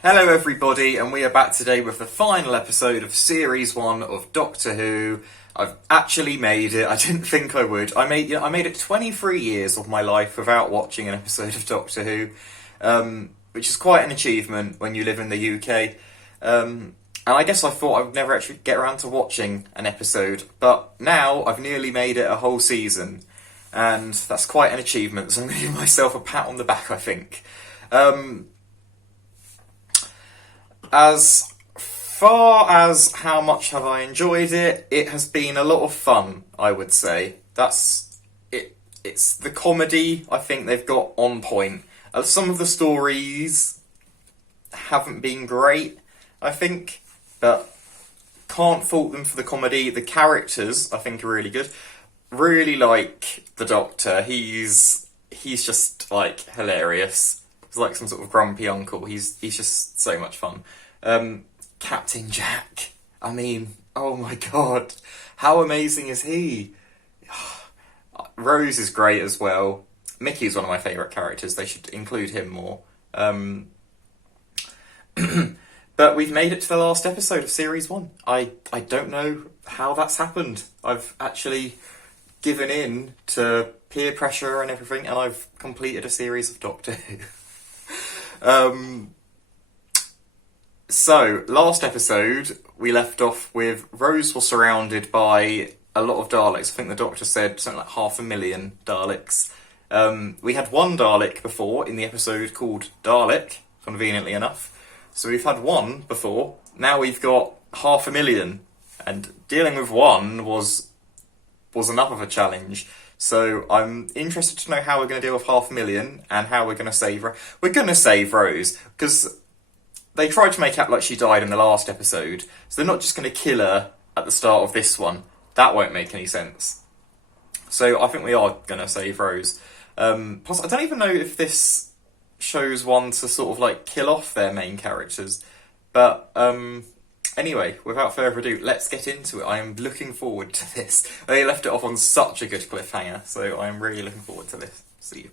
Hello everybody, and we are back today with the final episode of Series 1 of Doctor Who. I've actually made it. I didn't think I would. I made it 23 years of my life without watching an episode of Doctor Who, which is quite an achievement when you live in the UK. And I guess I thought I would never actually get around to watching an episode, but now I've nearly made it a whole season, and that's quite an achievement, so I'm going to give myself a pat on the back, I think. As far as how much have I enjoyed it, it has been a lot of fun, I would say. That's it. It's the comedy I think they've got on point. Some of the stories haven't been great, I think, but can't fault them for the comedy. The characters, I think, are really good. Really like the Doctor. He's just like hilarious. He's like some sort of grumpy uncle. He's just so much fun. Captain Jack. I mean, oh my god, how amazing is he? Rose is great as well. Mickey's one of my favourite characters. They should include him more. But we've made it to the last episode of Series 1. I don't know how that's happened. I've actually given in to peer pressure and everything, and I've completed a series of Doctor Who. So, last episode, we left off with Rose was surrounded by a lot of Daleks. I think the Doctor said something like 500,000 Daleks. We had one Dalek before in the episode called Dalek, conveniently enough. So we've had one before, now we've got 500,000. And dealing with one was enough of a challenge. So I'm interested to know how we're going to deal with 500,000 and how we're going to save Rose. We're going to save Rose, because they tried to make out like she died in the last episode, so they're not just going to kill her at the start of this one. That won't make any sense. So I think we are going to save Rose. Plus, I don't even know if this shows one to sort of like kill off their main characters. But anyway, without further ado, let's get into it. I am looking forward to this. They left it off on such a good cliffhanger, so I am really looking forward to this. See you.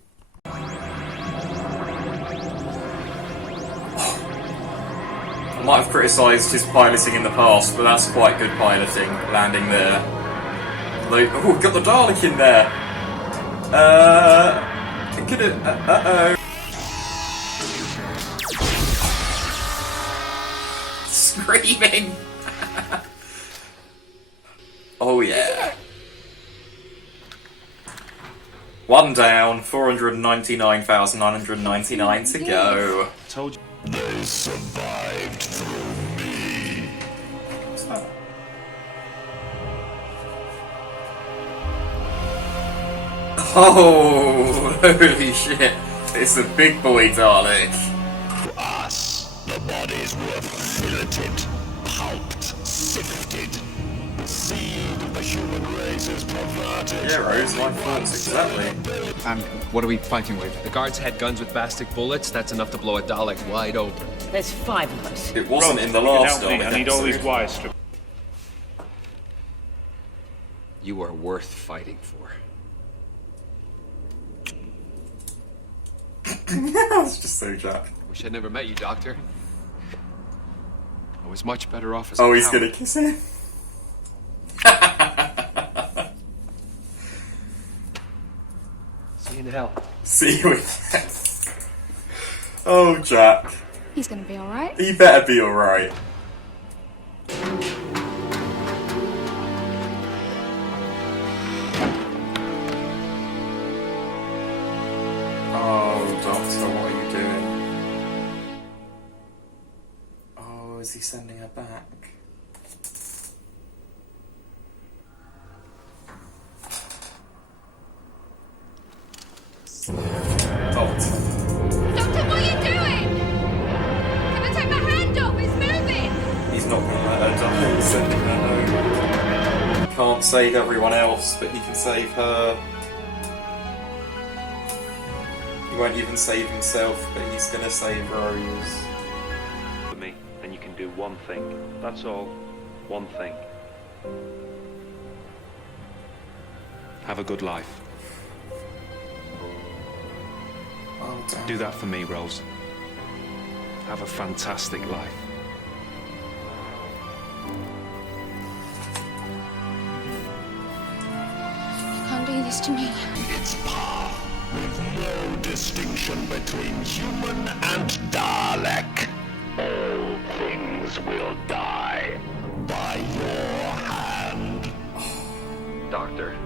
I might have criticised his piloting in the past, but that's quite good piloting, landing there. Oh, we've got the Dalek in there! Uh-oh. Screaming! Oh yeah. One down, 499,999 to go. Told you. They survived through me. What's that? Oh, holy shit. It's a big boy Dalek. To us, the bodies were filleted, pulped, sifted. The seed of the human race is perverted. Yeah, Rose, my thoughts, exactly. And what are we fighting with? The guards had guns with bastic bullets. That's enough to blow a Dalek wide open. There's 5 of us. It wasn't in the last Help me. Dalek I need all these episode. wires stripped. You are worth fighting for. That's just so Jack. Wish I'd never met you, Doctor. I was much better off as Oh, a he's coward. gonna kiss him. See you in hell. See you again. Oh, Jack. He's gonna be alright. He better be alright. Oh, Doctor, what are you doing? Oh, is he sending her back? Doctor. Doctor, what are you doing? Can I take my hand off? It's moving! He's not going to let her die. He's sending her home. He can't save everyone else, but he can save her. He won't even save himself, but he's going to save Rose. For me, and you can do one thing. That's all. One thing. Have a good life. Oh, damn. Do that for me, Rose. have a fantastic life. You can't do this to me. Its power, with no distinction between human and Dalek. All things will die by your hand. Doctor,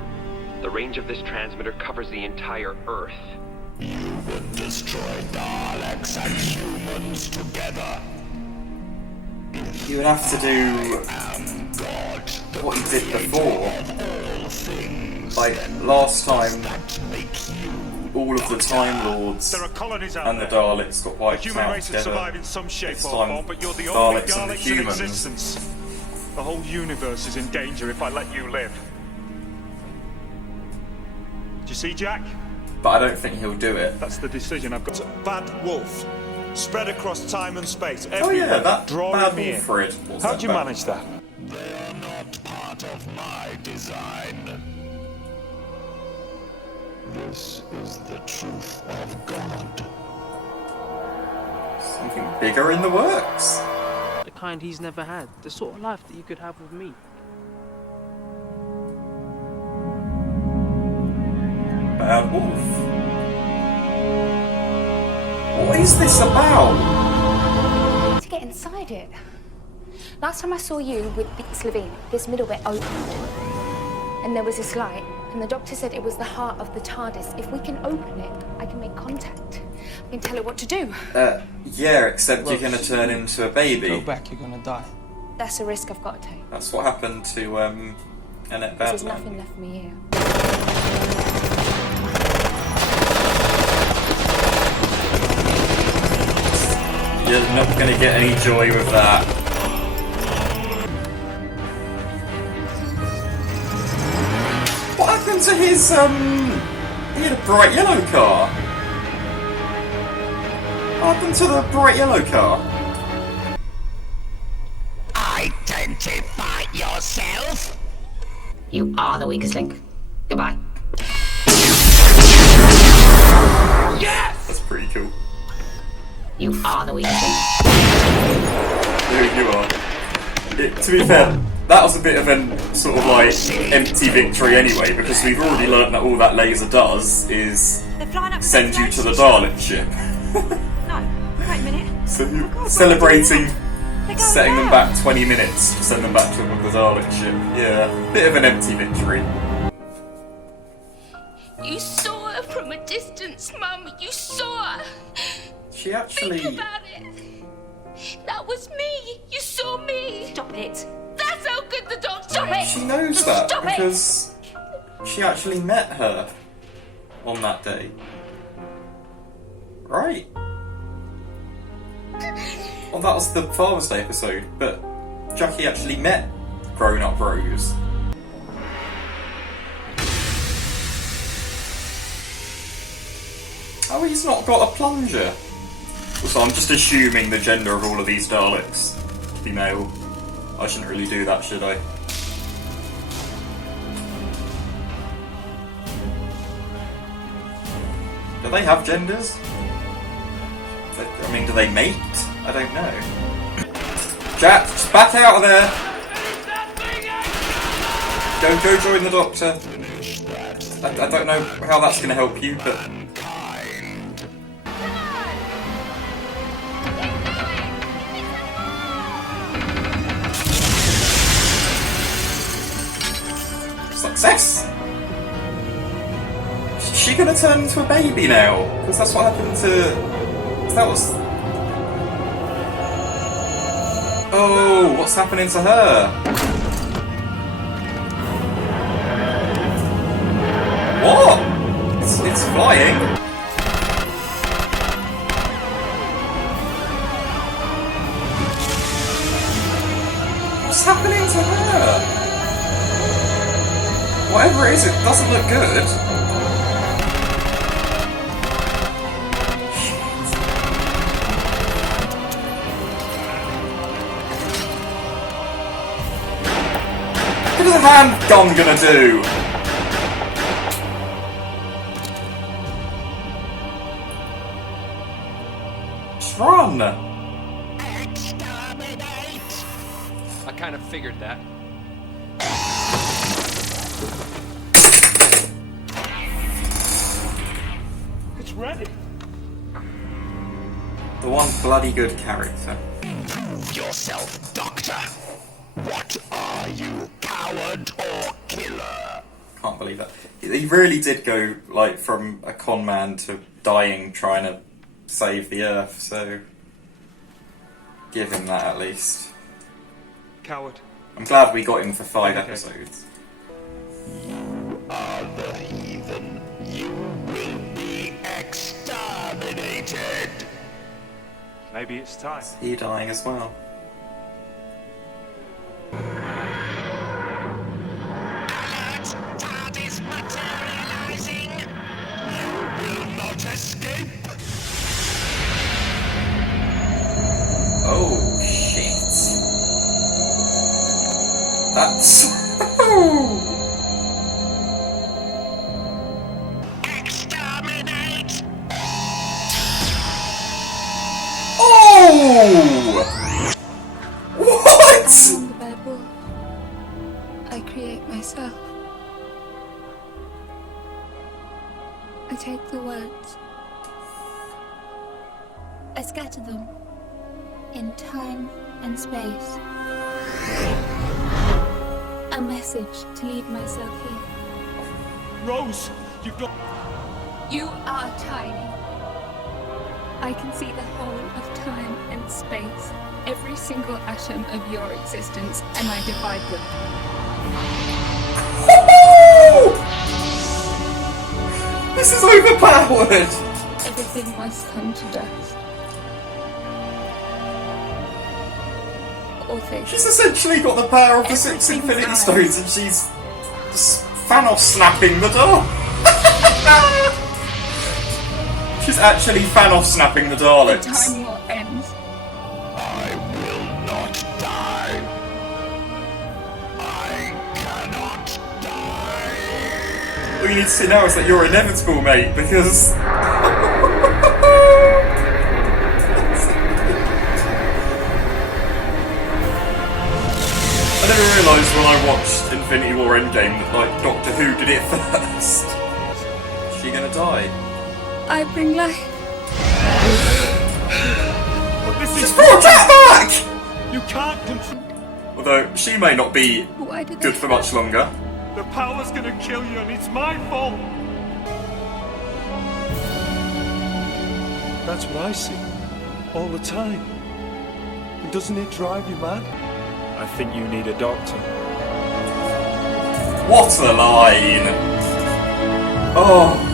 the range of this transmitter covers the entire Earth. You would destroy Daleks and humans together. You would have to do God, what he did before. all things Like, last time, that make you all of the Time Lords There are colonies out and the there. Daleks got The wiped human out race has together. survived in some shape This or time, form, but you're the only Daleks and the Daleks in humans. existence. The whole universe is in danger if I let you live. Do you see, Jack? But I don't think he'll do it. That's the decision I've got. Bad Wolf, spread across time and space, Oh everywhere, yeah, that drawing Bad me in. Wilfred. What's How'd that you about? manage that? They are not part of my design. This is the truth of God. Something bigger in the works. The kind he's never had. The sort of life that you could have with me. Bad Wolf. What is this about? To get inside it. Last time I saw you with Slovene, this middle bit opened. And there was this light. And the doctor said it was the heart of the TARDIS. If we can open it, I can make contact. I can tell it what to do. Yeah, except you're gonna turn into a Go baby. back, you're gonna die. That's a risk I've got to take. That's what happened to Annette There's Badman. nothing left for me here. You're not gonna get any joy with that. What happened to his he had a bright yellow car. What happened to the bright yellow car? Identify yourself. You are the weakest link. Goodbye. That's pretty cool. You are the weakest link. There you are. To be fair, that was a bit of an sort of like empty victory anyway, because we've already learnt that all that laser does is send you to the Dalek ship. No, wait a minute. So you're celebrating setting them back 20 minutes to send them back to the Dalek ship. Yeah, bit of an empty victory. You saw her from a distance, Mum. You saw her. She actually... Think about it. That was me. You saw me. Stop it. That's how good the dog. Stop it. She knows Just that stop because she actually met her on that day. Right. Well, that was the Father's Day episode, but Jackie actually met grown-up Rose. Oh, he's not got a plunger. So I'm just assuming the gender of all of these Daleks. Female. I shouldn't really do that, should I? Do they have genders? I mean, do they mate? I don't know. Jack, just back out of there! Go join the doctor. I don't know how that's going to help you, but... Success! Is she gonna turn into a baby now? Because that's what happened to... That was... Oh, what's happening to her? What? It's flying. What's happening to her? Whatever it is, it doesn't look good. What is a handgun gonna do? Just run! kind of figured that. It's ready. The one bloody good character. Prove yourself, Doctor. What are you, coward or killer? Can't believe that. He really did go, like, from a con man to dying trying to save the Earth, so give him that at least. Coward. I'm glad we got him for 5 Okay. episodes. You are the heathen. You will be exterminated. Maybe it's time. He dying as well. Alert! TARDIS materializing. You will not escape. Oh, shit. That's... Exterminate. Oh! What? I am the bad wolf. I create myself. I take the words. I scatter them in time and space. A message to lead myself here. Rose, you've got... You are tiny. I can see the whole of time and space, every single atom of your existence, and I divide them. This is overpowered! Everything must come to dust. All things. She's essentially got the power of the 6 Infinity Stones and she's just Thanos snapping the door. She's actually Thanos snapping the Daleks. Time will end. I will not die. I cannot die. All you need to see now is that you're inevitable, mate, because... I never realised when I watched Infinity War Endgame that, like, Doctor Who did it first. Is she gonna die? I bring life. But this She's is... brought that back! You can't control... Although, she may not be Why did good for much longer. The power's gonna kill you and it's my fault. That's what I see. All the time. And doesn't it drive you mad? I think you need a doctor. What a line! Oh.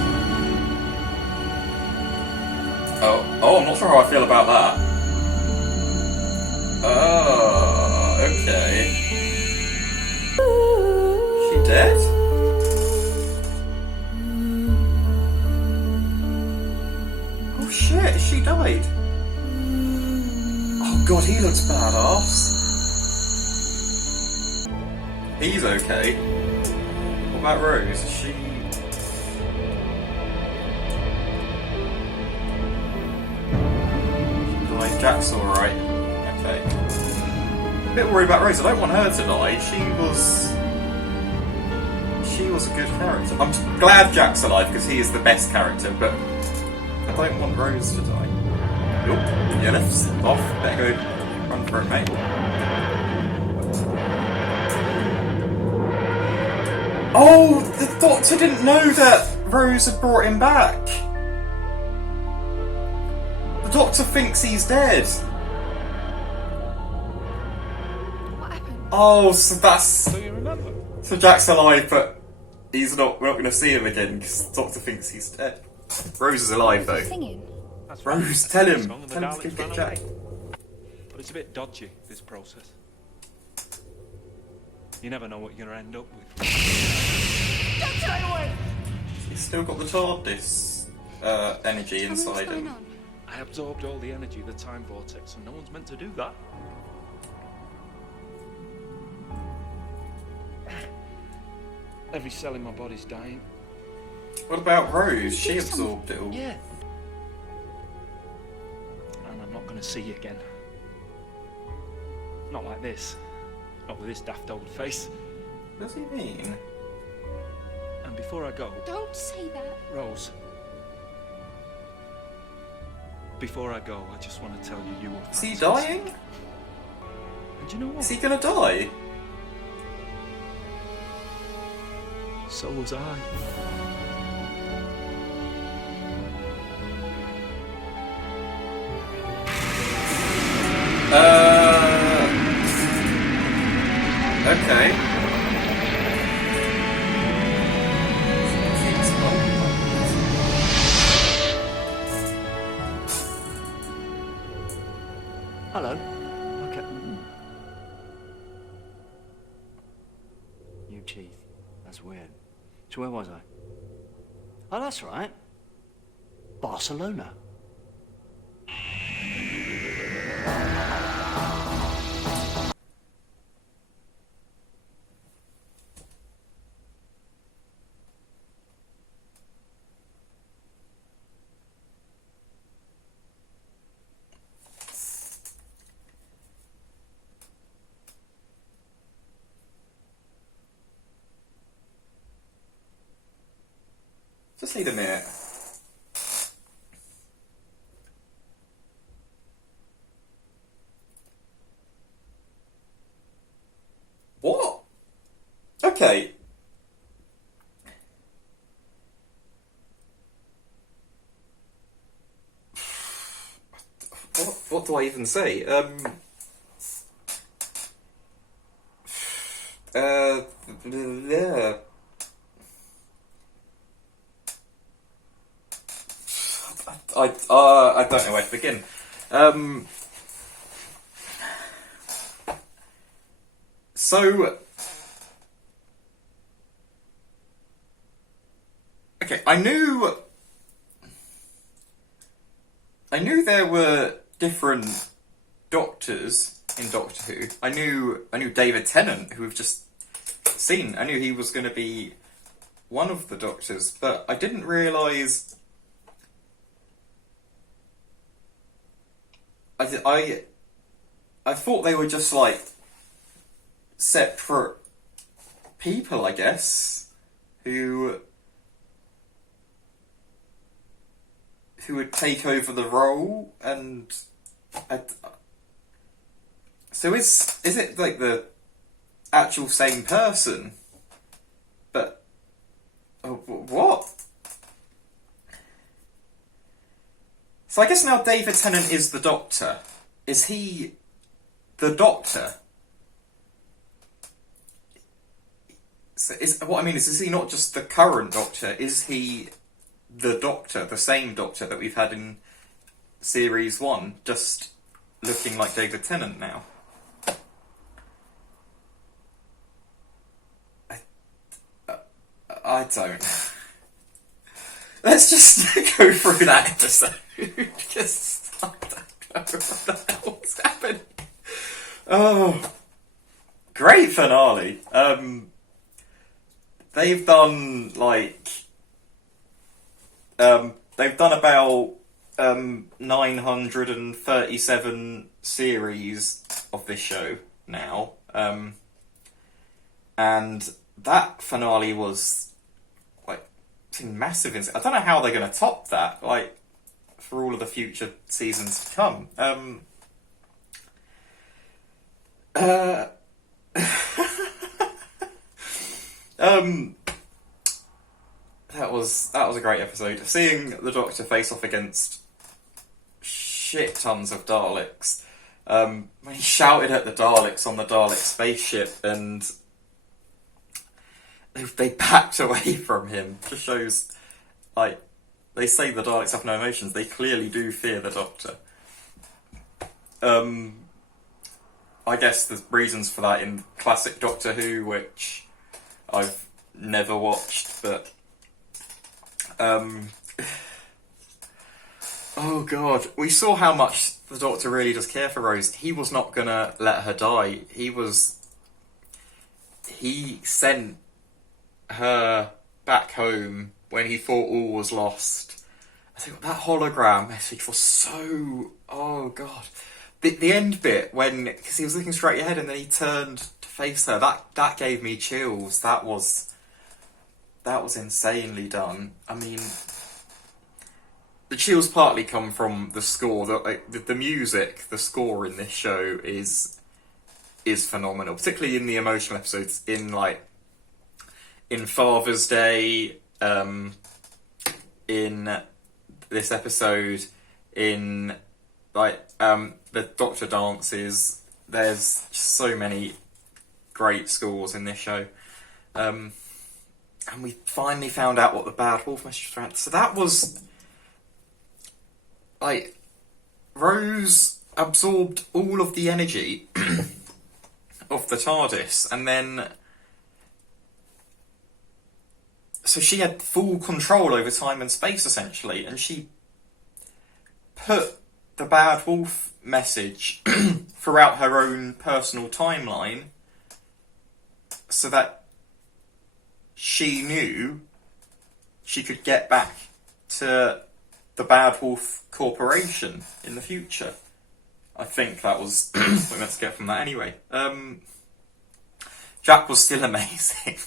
Oh, I'm not sure how I feel about that. Oh, okay. She dead? Oh shit, she died. Oh god, he looks badass. He's okay. What about Rose? Is she... Like Jack's alright. Okay. A bit worried about Rose. I don't want her to die. She was a good character. I'm glad Jack's alive because he is the best character, but I don't want Rose to die. Nope. Yeah, left's off. Better go run for it, mate. Oh, the Doctor didn't know that Rose had brought him back. The Doctor thinks he's dead. What happened? Oh, so that's... So you remember? So Jack's alive, but he's not. We're not going to see him again because the Doctor thinks he's dead. Rose is alive though. Singing. That's Rose, right. tell him. It's wrong and the Tell him to Daleks go ran get Jack. away. But it's a bit dodgy, this process. You never know what you're going to end up with. He's still got the TARDIS energy inside What's going him. on? I absorbed all the energy of the time vortex, and no one's meant to do that. Every cell in my body's dying. What about Rose? She absorbed it all. Yeah. And I'm not going to see you again. Not like this. Not with this daft old face. What does he mean? And before I go, Don't say that. Rose. Before I go, I just want to tell you were Is he Francis. dying? And you know what? Is he gonna die? So was I. Okay. Hello. Okay. New teeth. That's weird. So where was I? Oh, that's right. Barcelona. Just need a minute. What? Okay. What do I even say? Yeah. I don't know where to begin. So, okay, I knew there were different doctors in Doctor Who. I knew David Tennant, who we've just seen. I knew he was going to be one of the Doctors, but I didn't realise. I thought they were just like separate people, I guess, who would take over the role, and so is it like the actual same person? But what? So I guess now David Tennant is the Doctor. Is he the Doctor? So what I mean is he not just the current Doctor? Is he the Doctor, the same Doctor that we've had in Series 1, just looking like David Tennant now? I don't. Let's just go through that episode. Because I don't know what the hell's happening. Oh, great finale. They've done they've done about 937 series of this show now, and that finale was massive. I don't know how they're going to top that, for all of the future seasons to come. That was a great episode. Seeing the Doctor face off against shit tons of Daleks. When he shouted at the Daleks on the Dalek spaceship and they backed away from him, just shows, they say the Daleks have no emotions. They clearly do fear the Doctor. I guess there's reasons for that in classic Doctor Who, which I've never watched, but oh god, we saw how much the Doctor really does care for Rose. He was not gonna let her die. He sent her back home when he thought all was lost. I think that hologram message was so... oh god. The end bit, because he was looking straight ahead and then he turned to face her. That gave me chills. That was insanely done. I mean, the chills partly come from the score. The music, the score in this show is phenomenal, particularly in the emotional episodes. In Father's Day, in this episode, in the Doctor dances. There's so many great scores in this show. And we finally found out what the bad wolf message was around. So that was Rose absorbed all of the energy of the TARDIS, and then so she had full control over time and space, essentially, and she put the bad wolf message throughout her own personal timeline so that she knew she could get back to the Bad Wolf Corporation in the future. I think that was what we meant to get from that anyway. Jack was still amazing.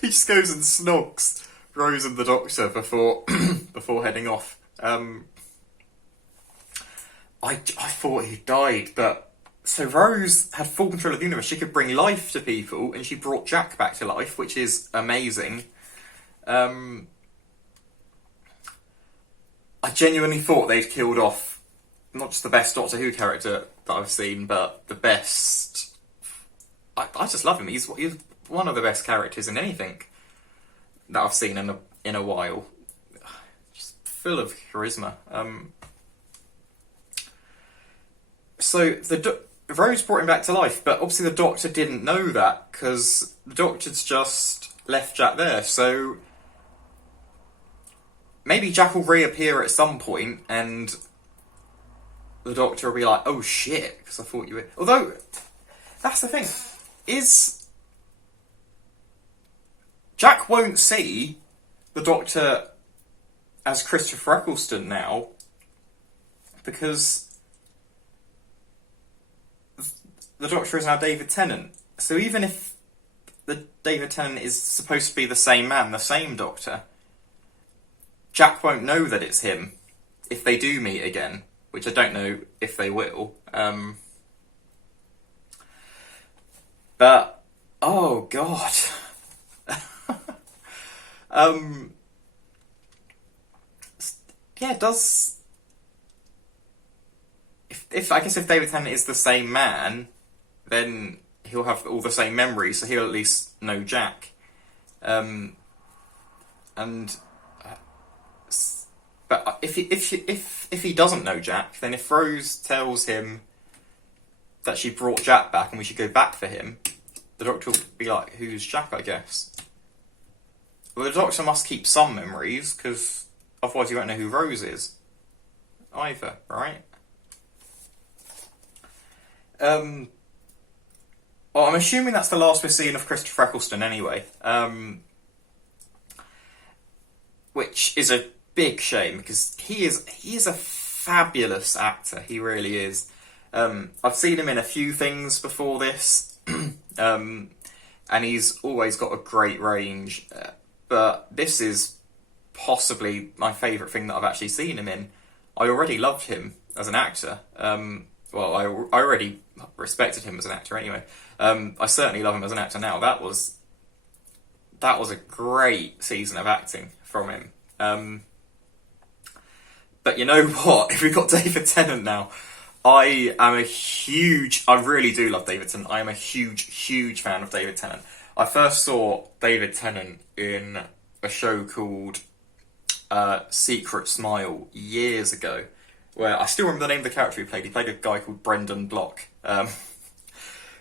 He just goes and snogs Rose and the Doctor before heading off. I thought he died, but so Rose had full control of the universe. She could bring life to people, and she brought Jack back to life, which is amazing. I genuinely thought they'd killed off not just the best Doctor Who character that I've seen, but the best. I just love him. He's one of the best characters in anything that I've seen in a while. Just full of charisma. So Rose brought him back to life, but obviously the Doctor didn't know that because the Doctor's just left Jack there. So maybe Jack will reappear at some point, and the Doctor will be like, "Oh shit!" Because I thought you were. Although that's the thing, is Jack won't see the Doctor as Christopher Eccleston now because the Doctor is now David Tennant. So even if the David Tennant is supposed to be the same man, the same Doctor, Jack won't know that it's him if they do meet again, which I don't know if they will. But oh god, yeah, it does. If I guess if David Tennant is the same man, then he'll have all the same memories, so he'll at least know Jack. But if he doesn't know Jack, then if Rose tells him that she brought Jack back and we should go back for him, the Doctor will be like, "Who's Jack?" I guess. Well, the Doctor must keep some memories because otherwise you won't know who Rose is either, right? Well, I'm assuming that's the last we're seeing of Christopher Eccleston anyway. Which is a big shame because he is a fabulous actor. He really is. I've seen him in a few things before this, and he's always got a great range. But this is possibly my favourite thing that I've actually seen him in. I already loved him as an actor. Well, I already respected him as an actor anyway. I certainly love him as an actor now. That was a great season of acting from him. But you know what? If we've got David Tennant now, I really do love David Tennant. I am a huge fan of David Tennant. I first saw David Tennant in a show called Secret Smile years ago, where I still remember the name of the character he played. He played a guy called Brendan Block.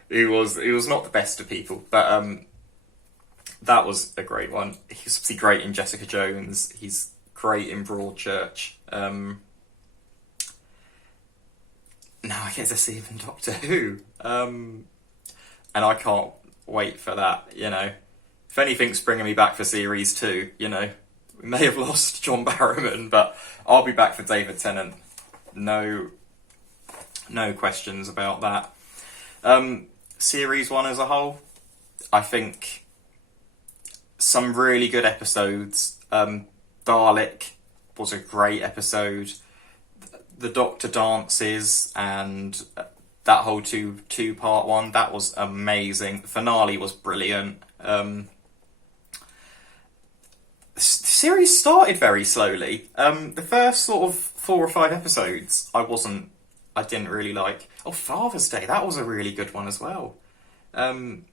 He was not the best of people, but that was a great one. He's obviously great in Jessica Jones. He's great in Broadchurch. Now I get to see him in Doctor Who. And I can't wait for that, you know. If anything's bringing me back for Series 2, you know, we may have lost John Barrowman, but I'll be back for David Tennant. No questions about that. series one as a whole, I think some really good episodes. Dalek was a great episode. The Doctor dances and that whole two-part one, that was amazing. The finale was brilliant. The series started very slowly. The first sort of 4 or 5 episodes I didn't really like. Oh, Father's Day, that was a really good one as well. The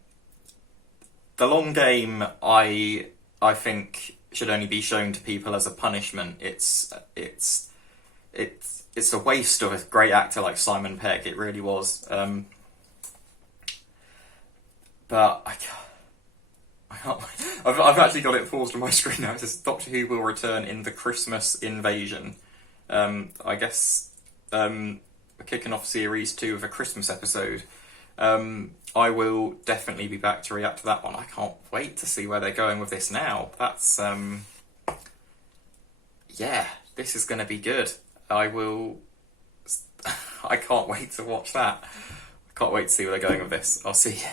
long game, I think, should only be shown to people as a punishment. It's a waste of a great actor like Simon Pegg. It really was. But I can't. I've actually got it paused on my screen now. It says Doctor Who will return in the Christmas invasion. I guess we're kicking off series 2 with a Christmas episode. I will definitely be back to react to that one. I can't wait to see where they're going with this now. That's yeah, this is going to be good. I can't wait to watch that. I can't wait to see where they're going with this. I'll see you.